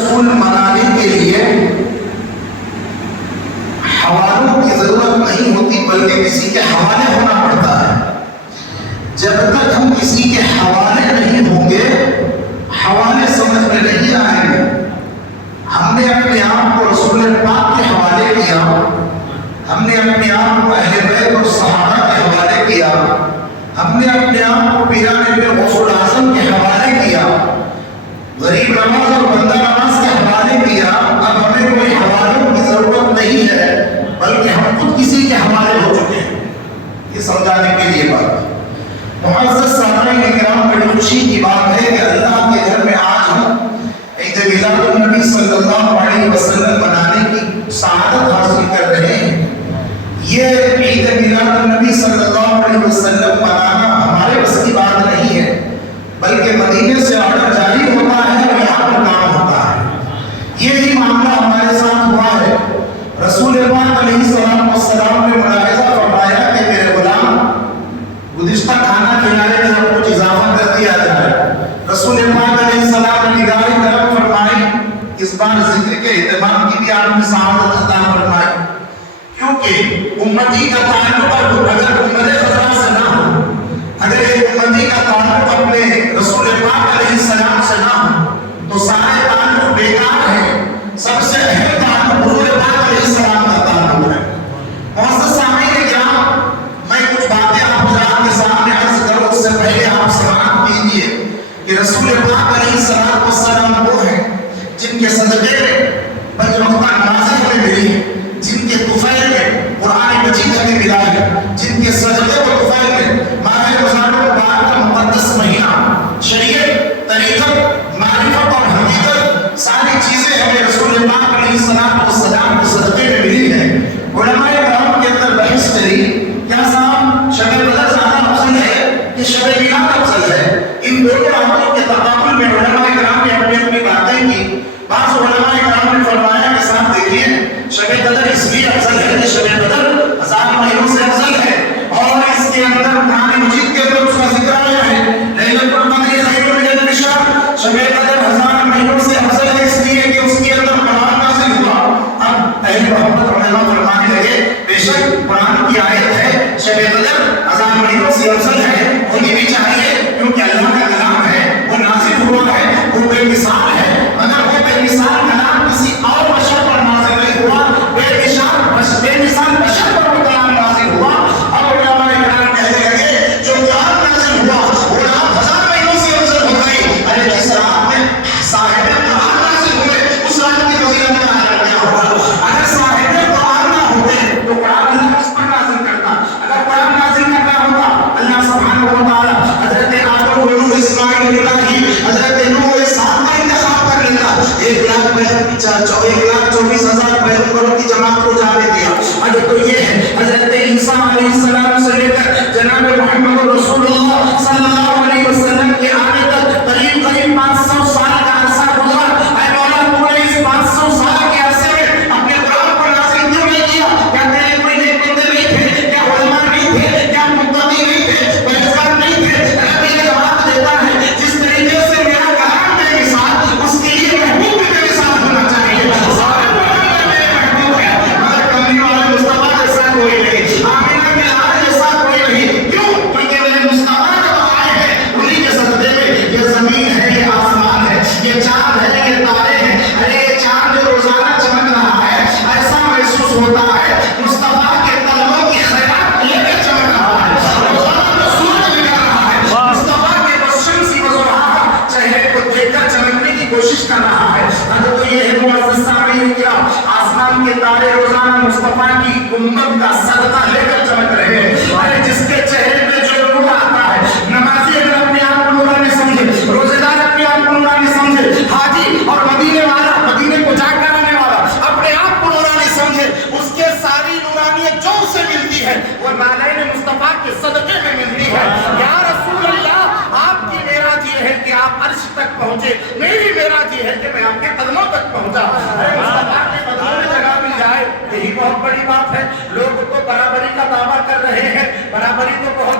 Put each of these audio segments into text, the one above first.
رسول منانے کے لیے حوالوں کی ضرورت نہیں ہوتی بلکہ کسی کے حوالے ہونا پڑتا ہے۔ جب تک ہم کسی کے حوالے نہیں ہوں گے حوالے سمجھ میں نہیں آئیں گے۔ ہم نے اپنے آپ کو رسول پاک کے حوالے کیا، ہم نے اپنے آپ کو اہل بیت اور صحابہ کے حوالے کیا، ہم نے اپنے آپ کو پیران ابن غوث الاعظم کے حوالے کیا، غریب نواز اور بندہ نواز کے حوالے کیا۔ اب ہمیں کوئی حوالوں کی ضرورت نہیں ہے بلکہ ہم خود کسی کے حوالے ہو چکے ہیں۔ یہ سمجھانے کے لیے بات معزز سامعین کرام، بڑی خوشی کی بات ہے کہ اللہ کے گھر میں آج ہم عید میلاد النبی صلی اللہ علیہ وسلم منانے کی سعادت حاصل کر رہے ہیں۔ یہ عید میلاد النبی صلی اللہ علیہ وسلم منانا ہمارے بس کی بات نہیں ہے بلکہ مدینے سے آرڈر جاری ہوتا ہے اور یہاں پر کام ہوتا ہے۔ یہی معاملہ ہمارے ساتھ ہوا ہے۔ رسول پاک علیہ السلام نے ملاحظہ فرمایا کہ میرے غلام گزشتہ کھانا کھلانے میں ہم کچھ اضافہ کر دیا جائے۔ رسول پاک علیہ السلام نے نگاہ کرم فرمائی، اس بار ذکر کے اہتمام کی بھی آپ نے سعادت عطا فرمائی، کیونکہ امتی کا تعلق اگر امت خدا سے نہ ہو، اگر ایک امتی کا تعلق اپنے رسول پاک علیہ السلام سے نہ ہو تو سارے تعلق بیکار ہیں۔ سب سے اہم تعلق حضور پاک علیہ السلام کا تعلق ہے۔ معزز سامعین کرام، میں کچھ باتیں آپ حضرات کے سامنے عرض کروں اس سے پہلے آپ سماعت کیجیے کہ رسول پاک علیہ السلام وہ ہیں جن کے صدقے میں پنج وقتہ نمازیں ہمیں ملی ہیں، جن کے طفیل میں قرآن مجید ہمیں ملا ہے، جن کے صدقے و طفیل میں ماہ رمضان المبارک کا مقدس مہینہ، شریعت، طریقت، معرفت اور حقیقت، ساری چیزیں ہمیں رسول پاک علیہ السلام کے صدقے میں ملی ہیں۔ علماء کرام کے اندر بحث چلی، کیا صاحب شب بدر زیادہ افضل ہے کہ شب میلاد افضل ہے؟ ان دونوں باتوں کے تقابل میں علماء کرام نے اپنی اپنی باتیں کی۔ بعض علماء کرام نے فرمایا کہ صاحب دیکھیے شب بدر اس لیے افضل ہے کہ شب بدر 1000 مہینوں سے افضل ہے اور اس کے اندر قرآن مجید کے اندر اس کا ذکر آیا ہے، لیلۃ القدر خیر من الف شہر۔ شب بدر 1000 مہینوں سے افضل ہے اس لیے کہ اس کے اندر قرآن نازل ہوا۔ اب اہل محبت علماء فرمانے لگے بے شک قرآن کی آیت ہے، شب بدر 1000 مہینوں سے افضل ہے، ہونی بھی چاہیے کیونکہ اللہ کا کلام ہے، وہ نازل ہوا ہے، وہ بے مثال ہے۔ اگر وہ بے مثال کلام کسی اور بشر پر نازل نہیں ہوا، بے مثال بشر پر وہ کلام نازل ہوا، اب علماء کرام کہنے لگے جو کلام نازل ہوا وہ رات 1000 مہینوں سے افضل ہو گئی۔ ارے جس رات میں صاحب قرآن نازل ہوئے اس رات کی فضیلت کیا ہوگا؟ اگر صاحب قرآن نہ ہوتے تو قرآن اللہ کس پر نازل کرتا؟ اگر قرآن نازل کرنا ہوتا اللہ سبحانہ و تعالی حضرت آدم و نوح اسماعیل ابراہیم حضرت نوح اسحاق کا انتخاب کر لیتا، 1,24,000 پیغمبروں کی جماعت کو جانے دیا۔ اگر تو یہ ہے حضرت عیسیٰ علیہ السلام سے لے کر جناب محمد رسول اللہ صلی اللہ علیہ وسلم کے آنے تک قریب 500 سال کا عرصہ گزرا۔ اے مولا تو نے اس 500 سال کے عرصے میں اپنے قرآن کو نازل کیوں نہیں کیا؟ کیا تیرے کوئی نیک بندے نہیں تھے؟ کیا علماء نہیں تھے؟ کیا مقتدی نہیں تھے؟ پرہیزگار نہیں تھے؟ رب یہ جواب دیتا ہے جس طریقے سے میرا کلام بے مثال اس کے لیے محبوب بھی بے مثال ہونا چاہیے۔ کوئی نہیں، آمینہ کے لال جیسا کوئی نہیں، کیوں؟ کیونکہ میرے مصطفیٰ جب آئے ہیں انہی کے صدقے میں یہ زمین ہے، یہ آسمان ہے، یہ چاند ہے، یہ تارے ہیں۔ ارے یہ چاند جو روزانہ چمک رہا ہے ایسا محسوس ہوتا ہے مصطفیٰ کے قدموں کی خیرات لے کر چمک رہا ہے، روزانہ جو سورج نکل رہا ہے مصطفیٰ کے بشمسی وضوحا چہرے کو دیکھ کر چمکنے کی کوشش کر رہا ہے۔ اب تو یہ ہے معزز سامعین کرام، آسمان کے تارے روزانہ مصطفیٰ کی امت کا صدقہ لے کر چمک رہے ہیں۔ ارے جس کے چہرے پہ جو نور آتا ہے، نمازی اگر اپنے آپ کو نورانی سمجھے، روزے دار اپنے آپ کو نورانی سمجھے، حاجی اور مدینے والا، مدینے کو جا کر آنے والا اپنے آپ کو نورانی سمجھے، اس کے ساری نورانیت جو اسے ملتی ہے وہ نالین مصطفیٰ کے صدقے میں ملتی ہے۔ یا رسول اللہ، آپ کی معراج یہ ہے کہ آپ عرش تک پہنچے، میری معراج یہ ہے کہ میں آپ کے قدموں تک پہنچا۔ مصطفیٰ کے قدموں میں جگہ مل جائے یہی بہت بڑی بات ہے۔ لوگ تو برابری کا دعویٰ کر رہے ہیں، برابری تو بہت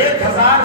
1000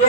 2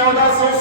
1400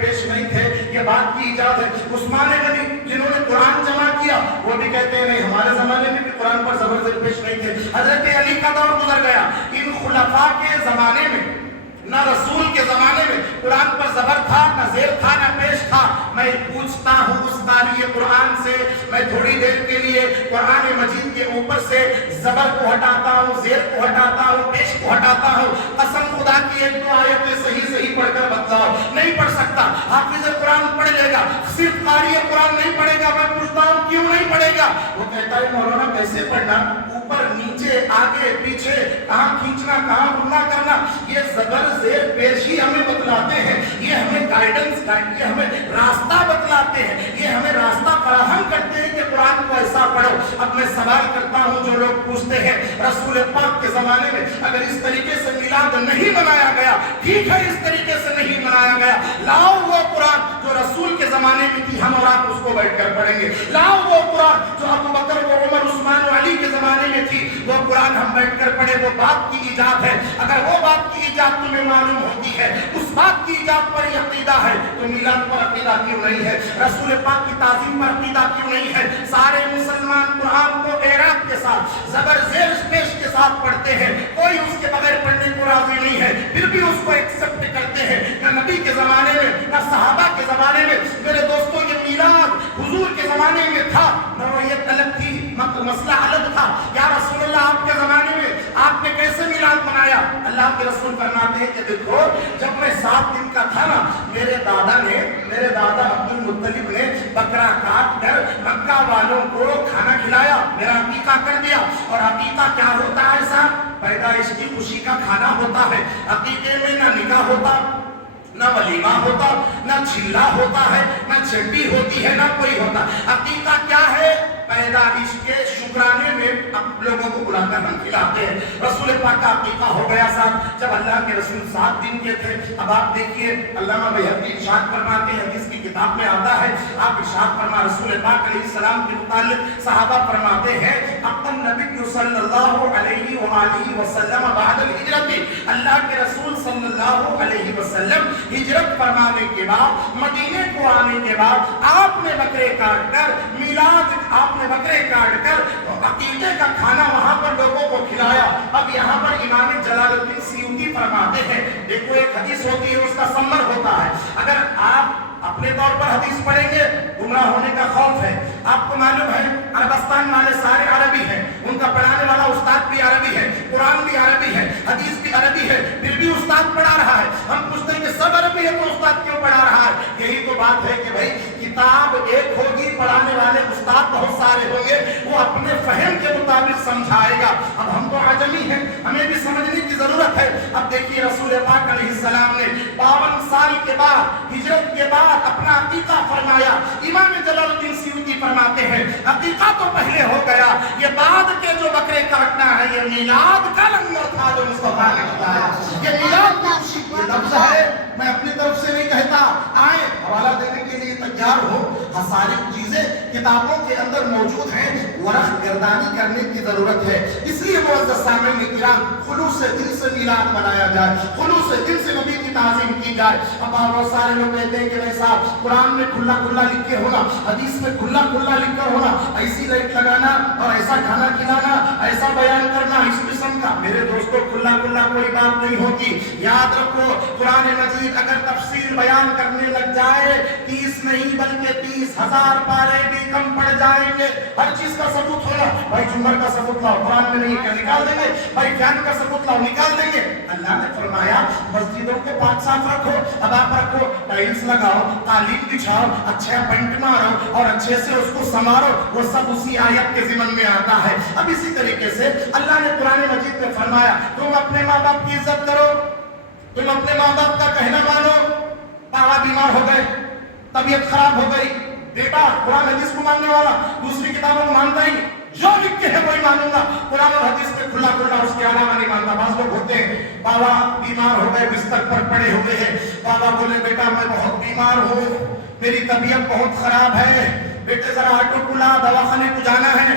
پیش نہیں تھے، یہ بات کی ایجاد ہے۔ عثمان غنی جنہوں نے قرآن جمع کیا وہ بھی کہتے ہیں نہیں ہمارے زمانے میں بھی قرآن پر زبر زیر پیش نہیں تھے۔ حضرت علی کا دور گزر گیا، ان خلفاء کے زمانے میں نہ رسول کے زمانے میں قرآن پر زبر تھا، نہ زیر تھا، نہ پیش تھا۔ میں پوچھتا ہوں اس قاری قرآن سے، میں تھوڑی دیر کے لیے قرآن مجید کے اوپر سے زبر کو ہٹاتا ہوں، زیر کو ہٹاتا ہوں، پیش کو ہٹاتا ہوں، قسم خدا کی ایک دو آیتیں صحیح پڑھ کر بتلاؤ، نہیں پڑھ سکتا۔ حافظ قرآن پڑھ لے گا، صرف قاری قرآن نہیں پڑھے گا۔ میں پوچھتا ہوں کیوں نہیں پڑھے گا؟ وہ کہتا ہے مولانا کیسے پڑھنا، اوپر نیچے آگے پیچھے، کہاں کھینچنا کہاں گھومنا کرنا، یہ زبر زیر پیش ہی ہمیں بتلاتے ہیں، یہ ہمیں گائیڈنس، یہ ہمیں راستہ بتلاتے ہیں، یہ ہمیں راستہ فراہم کرتے ہیں کہ قرآن کو ایسا پڑھو۔ اب میں سوال کرتا ہوں جو لوگ پوچھتے ہیں رسول پاک کے زمانے میں اگر اس طریقے سے میلاد نہیں منایا گیا، ٹھیک ہے اس طریقے سے نہیں منایا گیا، لاؤ وہ قرآن جو رسول کے زمانے میں تھی، ہم اور آپ اس کو بیٹھ کر پڑھیں گے۔ لاؤ وہ قرآن جو ابو بکر و عمر عثمان و علی کے زمانے میں تھی، وہ قرآن ہم بیٹھ کر پڑھیں۔ وہ بات کی ایجاد ہے، اگر وہ بات کی ایجاد تمہیں معلوم ہوتی ہے، اس بات کی ایجاد پر یہ عقیدہ ہے تو میلاد پر عقیدہ کیوں نہیں ہے؟ رسول پاک کی تعظیم پر عقیدہ کیوں نہیں ہے؟ سارے مسلمان قرآن کو اعراب کے ساتھ زبر زیر پیش کے ساتھ پڑھتے ہیں، کوئی اس کے بغیر پڑھنے کو راضی نہیں ہے، پھر بھی اس کو ایکسپٹ کرتے ہیں۔ نہ نبی کے زمانے میں نہ صحابہ کے زمانے میں میرے دوستوں یہ میلاد حضور کے زمانے میں تھا، نوعیت الگ تھی، مسئلہ الگ تھا۔ یا رسول اللہ آپ کے زمانے میں آپ نے کیسے میلاد منایا؟ اللہ کے رسول فرماتے ہیں کہ دیکھو جب میں 7 دن کا تھا نا، میرے دادا عبد المطلب نے بکرا کاٹ کر مکہ والوں کو کھانا کھلایا، میرا عقیقہ کر دیا۔ اور عقیقہ کیا ہوتا ہے صاحب؟ پیدائش کی خوشی کا کھانا ہوتا ہے۔ عقیقے میں نہ نکاح ہوتا، نہ ولیمہ ہوتا، نہ چلا ہوتا ہے، نہ چٹی ہوتی ہے، نہ کوئی ہوتا۔ عقیقہ کیا ہے؟ پیدائش کے شکرانے میں لوگوں کو بلا کر ہم کھلاتے ہیں۔ رسول پاک کا عقیقہ ہو گیا صاحب جب اللہ کے رسول 7 دن کے تھے۔ اب آپ دیکھیے علامہ بیہقی ارشاد فرماتے ہیں، حدیث کی کتاب میں آتا ہے، آپ ارشاد فرما رسول پاک علیہ السلام کے متعلق صحابہ فرماتے ہیں اقم نبی صلی اللہ علیہ وآلہ وسلم بعد الہجرت، اللہ کے رسول صلی اللہ علیہ وسلم ہجرت فرمانے کے بعد مدینے کو آنے کے بعد آپ نے بکرے کاٹ کر میلاد، آپ نے بکرے کاٹ کر عقیقے کا کھانا وہاں پر لوگوں کو کھلایا۔ اب یہاں پر امام جلال الدین سیوطی فرماتے ہیں، دیکھو ایک حدیث ہوتی ہے اس کا سمر ہوتا ہے، اگر آپ اپنے طور پر حدیث پڑھیں گے گمراہ ہونے کا خوف ہے۔ آپ کو معلوم ہے عربستان والے سارے عربی ہیں، ان کا پڑھانے والا استاد بھی عربی ہے، قرآن بھی عربی ہے، حدیث بھی عربی ہے، پھر بھی استاد پڑھا رہا ہے۔ ہم پوچھتے ہیں کہ سب عربی ہے تو استاد کیوں پڑھا رہا ہے؟ یہی تو بات ہے کہ بھائی کتاب ایک ہوگی، پڑھانے والے استاد بہت سارے ہوں گے، وہ اپنے فہم کے مطابق سمجھائے گا۔ اب ہم تو عجمی ہیں، ہمیں بھی سمجھنے کی ضرورت ہے۔ اب دیکھیے رسول پاک علیہ السلام نے 52 سال کے بعد ہجرت کے بعد اپنا عقیقہ فرمایا۔ امام جلال الدین سیوطی فرماتے ہیں عقیقہ تو پہلے ہو گیا، یہ بعد کے جو بکرے کاٹنا ہے یہ میلاد کا لنگر تھا جو مصطفیٰ نے کھلایا۔ یہ میلاد کی خوشی یہ لفظ ہے، میں اپنی طرف سے نہیں کہتا، آئے حوالہ دینے کے لیے تیار ہو، ساری چیزیں کتابوں کے اندر موجود ہیں، ورق گردانی کرنے کی ضرورت ہے۔ اس لیے معزز سامعین کرام خلوص دل سے میلاد منایا جائے، خلوص دل سے نبی کی تعظیم کی جائے۔ اب بہت سارے لوگ کہتے ہیں کہ نہیں صاحب قرآن میں کھلا کھلا لکھ کے ہونا، حدیث میں کھلا کھلا لکھ کر ہونا، ایسی لائٹ لگانا اور ایسا کھانا کھلانا، ایسا بیان کرنا اس قسم کا۔ میرے دوستوں کھلا کھلا کوئی بات نہیں ہوتی، یاد رکھو قرآن مجید اگر تفصیل بیان کرنے لگ جائے 30 نہیں بلکہ 30,000 پارے بھی کم پڑ جائیں گے۔ ہر چیز کا ثبوت ہونا، بھائی جمعہ کا ثبوت لاؤ، قرآن میں نہیں کیا نکال دیں گے، بھائی فین کا ثبوت لاؤ نکال دیں گے۔ اللہ نے فرمایا مسجدوں کو پاک صاف رکھو، اب آپ رکھو، ٹائلز لگاؤ، قالین بچھاؤ، اچھا پینٹ مارو اور اچھے سے اس کو سنوارو، وہ سب اسی آیت کے ضمن میں آتا ہے۔ اب اسی طریقے سے اللہ نے قرآن مجید میں فرمایا تم اپنے ماں باپ کی عزت کرو، تم اپنے ماں باپ کا کہنا مانو۔ بابا بیمار ہو گئے، طبیعت خراب ہو گئی، بیٹا قرآن حدیث کو ماننے والا دوسری کتابوں کو مانتا ہی جو لکھ کے ہے وہی مانوں گا، قرآن اور حدیث میں کھلا کھلا اس کے علاوہ نہیں مانتا۔ بعض لوگ ہوتے ہیں بابا بیمار ہو گئے، بستر پر پڑے ہوئے ہیں، بابا بولے بیٹا میں بہت بیمار ہوں، میری طبیعت بہت خراب ہے، بیٹے ذرا آٹو کو لا، دواخانے کو جانا ہے۔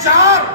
4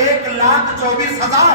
1,24,000।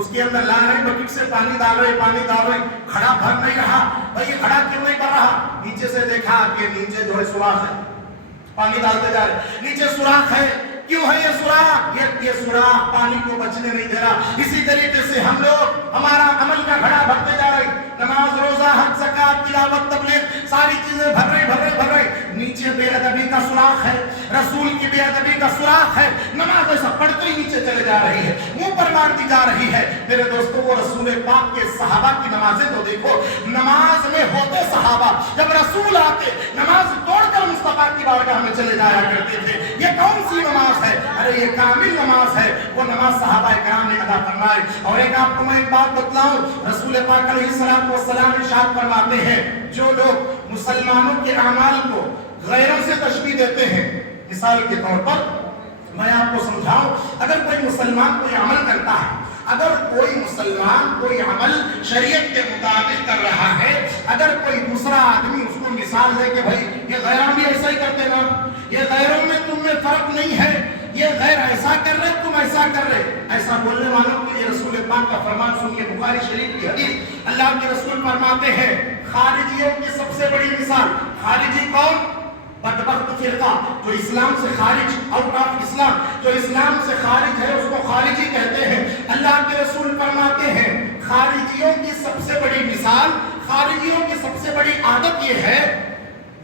اس کے اندر لا رہے بکٹ سے پانی ڈال رہے کھڑا بھر نہیں رہا. بھائی یہ کھڑا کیوں نہیں کر رہا؟ نیچے سے دیکھا کہ نیچے جو ہے سوراخ ہے, پانی ڈالتے جا رہے, نیچے سوراخ ہے. کیوں ہے یہ سوراخ؟ یہ سوراخ پانی کو بچنے نہیں دے رہا. اسی طریقے سے ہم لوگ ہمارا عمل کا گھڑا بھرتے جا رہے, نماز روزہ حج زکات تلاوت تبلیغ ساری چیزیں بھر رہے, نیچے بے ادبی کا سوراخ ہے, رسول کی بے ادبی کا سوراخ ہے. نماز ایسا پڑھتے ہی نیچے چلے جا رہی ہے, منہ پر مارتی جا رہی ہے. میرے دوستوں وہ رسول پاک کے صحابہ کی نمازیں تو دیکھو, نماز میں ہوتے صحابہ جب رسول آتے نماز توڑ کر مصطفیٰ کی بارگاہ میں چلے جایا کرتے تھے. یہ کون سی نماز ہے؟ ارے یہ کامل نماز ہے. وہ نماز صحابہ کرام نے ادا فرمائی. اور آپ کو میں ایک بات بتلاؤں, رسول پاک علیہ السلام والسلام ارشاد فرماتے ہیں, جو لوگ مسلمانوں کے اعمال کو غیروں سے تشبیہ دیتے ہیں, مثال کے طور پر میں آپ کو سمجھاؤں, اگر کوئی مسلمان کوئی عمل کرتا ہے, اگر کوئی مسلمان کوئی عمل شریعت کے مطابق کر رہا ہے, اگر کوئی دوسرا آدمی اس کو مثال دے کہ بھائی یہ غیروں بھی ایسا ہی کرتے نا, یہ غیروں میں تم میں فرق نہیں ہے, یہ غیر ایسا کر رہے تم ایسا کر رہے, ایسا بولنے والوں کے لیے رسول پاک کا فرمان سنیے. بخاری شریف کی حدیث, اللہ کے رسول فرماتے ہیں خارجیوں کی سب سے بڑی مثال. خارجی کون؟ بدبخت فرقہ جو اسلام سے خارج, آؤٹ آف اسلام, جو اسلام سے خارج ہے اس کو خارجی کہتے ہیں. اللہ کے رسول فرماتے ہیں خارجیوں کی سب سے بڑی مثال, خارجیوں کی سب سے بڑی عادت یہ ہے,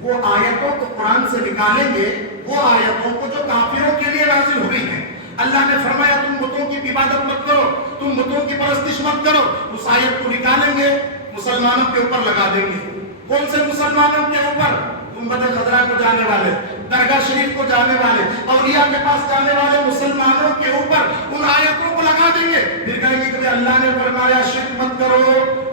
وہ آیتوں کو قرآن سے نکالیں گے, وہ آیتوں کو جو کافروں کے لیے نازل ہوئی ہیں. اللہ نے فرمایا تم بتوں کی عبادت مت کرو, تم بتوں کی پرستش مت کرو, اس آیت کو نکالیں گے مسلمانوں کے اوپر لگا دیں گے. کون سے مسلمانوں کے اوپر؟ گنبد خضرا کو جانے والے, درگاہ شریف کو جانے والے, اولیاء کے پاس جانے والے مسلمانوں کے اوپر ان آیتوں کو لگا دیں گے. پھر کہیں گے کہ اللہ نے فرمایا شرک مت کرو,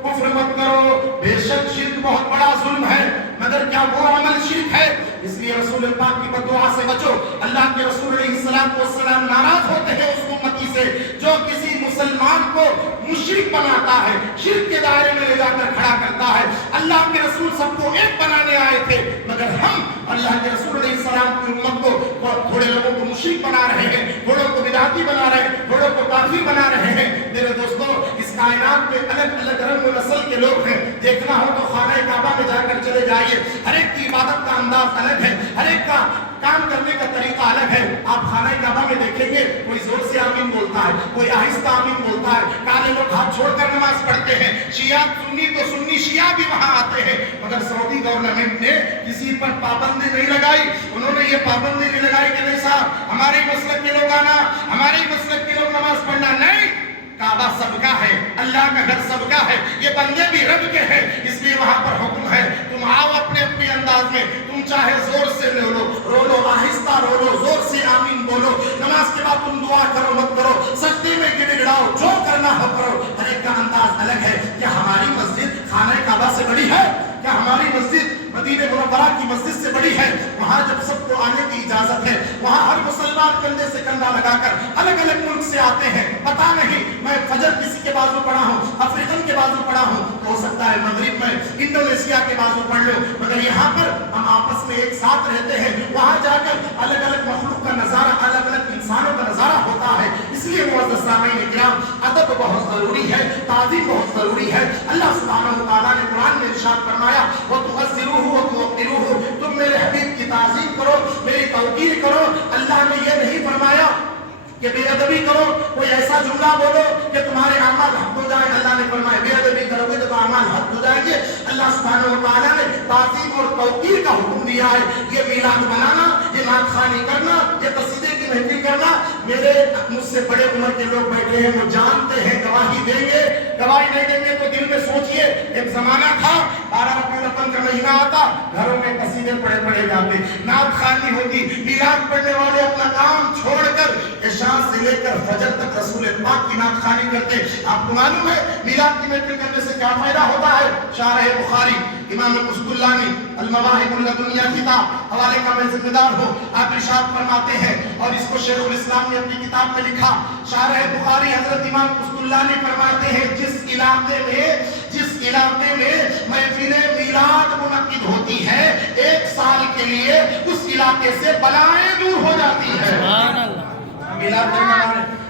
کفر مت کرو. بے شک شرک بہت بڑا ظلم ہے, مگر کیا وہ عمل شرک ہے؟ اس لیے رسول پاک کی بددعا سے بچو. اللہ کے رسول علیہ السلام ناراض ہوتے ہیں اس امتی سے جو کسی مسلمان کو مشرک بناتا ہے, شرک کے دائرے میں لے جا کر کھڑا کرتا ہے. اللہ کے رسول سب کو ایک بنانے آئے تھے, مگر ہم اللہ کے رسول علیہ السلام کی امت کو تھوڑے لوگوں کو مشرک بنا رہے ہیں, تھوڑوں کو بدعتی بنا رہے ہیں, تھوڑوں کو کافر بنا رہے ہیں. میرے دوستوں اس کائنات میں الگ الگ رنگ و نسل کے لوگ ہیں. دیکھنا ہو تو خانہ کعبہ میں جا کر چلے جائیے, ہر ایک کی عبادت کا انداز الگ ہے, ہر ایک کا کام کرنے کا طریقہ الگ ہے. آپ خانہ کعبہ میں دیکھیں گے کوئی زور سے آمین بولتا ہے, کوئی آہستہ آمین بولتا ہے, کالے لوگ ہاتھ چھوڑ کر نماز پڑھتے ہیں, شیعہ سنی تو سنی شیعہ بھی وہاں آتے ہیں. مگر سعودی گورنمنٹ نے کسی پر پابندی نہیں لگائی. انہوں نے یہ پابندی نہیں لگائی کہ نہیں صاحب ہمارے مسلک کے لوگ آنا, ہمارے مسلک کے لوگ نماز پڑھنا نہیں. کعبہ سب کا ہے, اللہ کا گھر سب کا ہے, یہ بندے بھی رب کے ہیں, اس لیے وہاں پر حکم ہے تم آؤ اپنے اپنے انداز میں, تم چاہے زور سے رو لو, آہستہ رو لو, زور سے آمین بولو. نماز کے بعد تم دعا کرو مت کرو, سجدے میں گڑ گڑاؤ, جو کرنا ہو کرو. ہر ایک کا انداز الگ ہے. کیا ہماری مسجد خانہ کعبہ سے بڑی ہے؟ کیا ہماری مسجد مدینہ منورہ کی مسجد سے بڑی ہے؟ وہاں جب سب کو آنے کی اجازت ہے, وہاں ہر مسلمان کندھے سے کندھا لگا کر الگ الگ ملک سے آتے ہیں. پتہ نہیں میں فجر کسی کے بازو پڑھا ہوں, افریقن کے بازو پڑھا ہوں, ہو سکتا ہے مغرب میں انڈونیشیا کے بازو پڑھ لو, مگر یہاں پر ہم آپس میں ایک ساتھ رہتے ہیں. وہاں جا کر الگ الگ مخلوق کا نظارہ, الگ الگ انسانوں کا نظارہ ہوتا ہے. اس لیے معزز سامعین کرام, ادب بہت ضروری ہے, تعظیم بہت ضروری ہے. اللہ سبحانہ و تعالیٰ نے قرآن میں ارشاد فرمایا وَتُعَزِّرُوهُ وَتُوَقِّرُوهُ, تم میرے حبیب کی تعظیم کرو, میری توقیر کرو. اللہ نے یہ نہیں فرمایا کہ بے ادبی کرو, کوئی ایسا جملہ بولو کہ تمہارے اعمال حق ہو جائیں. اللہ نے فرمایا بے ادبی کرو گے تو اعمال حق ہو جائیں گے. اللہ سبحانہ و تعالیٰ نے تعظیم اور توقیر کا حکم دیا ہے. یہ میلاد منانا, یہ نعت خوانی کرنا, یہ قصیدے کی محفل کرنا, میرے مجھ سے بڑے عمر کے لوگ بیٹھے ہیں, وہ جانتے ہیں, گواہی دیں گے. گواہی نہیں دیں گے تو دل میں سوچئے, ایک زمانہ تھا 12 ربیع الاول کا مہینہ آتا, گھروں میں قصیدے پڑھے جاتے, نعت خوانی ہوتی, میلاد پڑھنے والے اپنا کام چھوڑ کر عشاء سے لے کر فجر تک رسول پاک کی نعت خوانی کرتے. آپ کو معلوم ہے میلاد کی محفل کرنے سے کیا فائدہ ہوتا ہے؟ شارح بخاری امام قسطلانی المواہب اللدنیہ کتاب حوالے کا میں ذمہ دار ہوں, آپ ارشاد فرماتے ہیں, اور اس کو شیخ الاسلام نے اپنی کتاب میں لکھا. شارح بخاری حضرت امام قسطلانی فرماتے ہیں جس علاقے میں محفل میلاد منعقد ہوتی ہے, 1 سال کے لیے اس علاقے سے بلائیں دور ہو جاتی ہے. میلاد نہیں منا رہے,